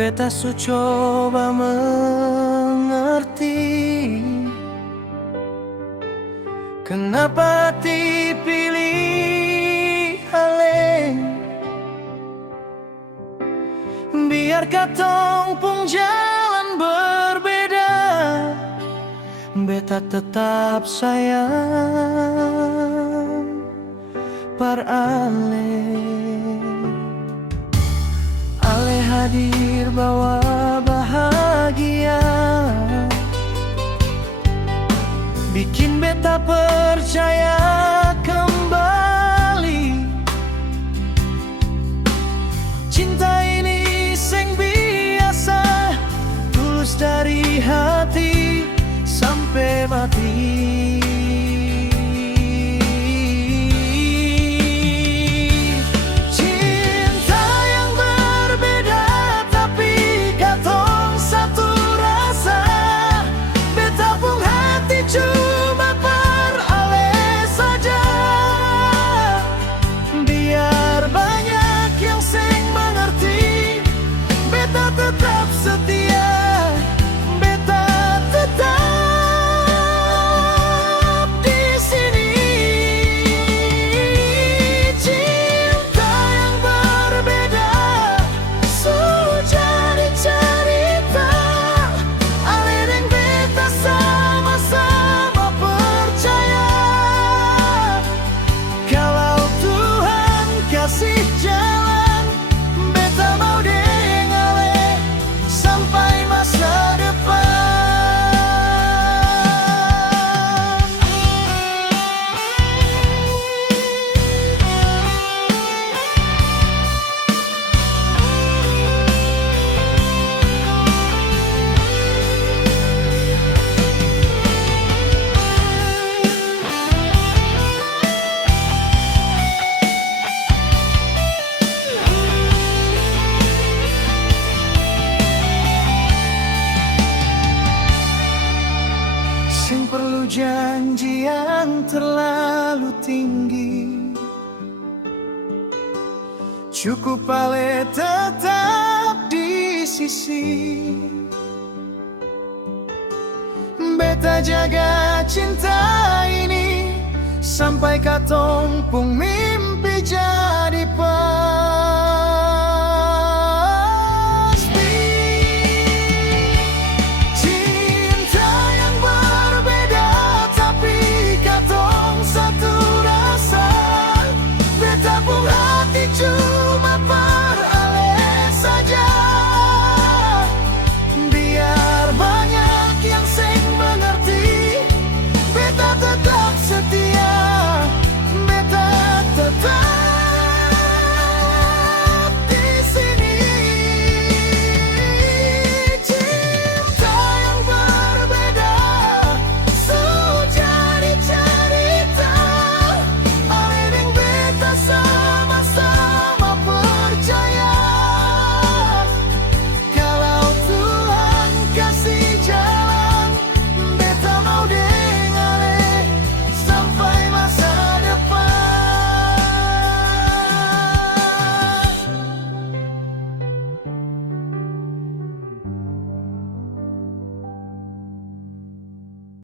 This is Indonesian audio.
Beta su coba mengerti kenapa hati pilih ale. Biar katong pun jalan berbeda, beta tetap sayang par ale. Ale hadir bawa bahagia, bikin beta percaya kembali. Cinta ini seng biasa, tulus dari hati sampai mati. Cuma par ale saja, biar banyak yang seng mengerti. Beta tetap setia, beta tetap di sini. Cinta yang berbeda sudah jadi cerita. Ale deng beta sama-sama percaya, kalau Tuhan kasih jalan, beta mau deng ale sampai masa depan. Sing perlu janji yang terlalu tinggi, cukup ale tetap di sisi. Beta jaga cinta ini sampai katong pung mimpi jadi pasti. Cinta yang berbeda tapi katong satu rasa, beta pung hati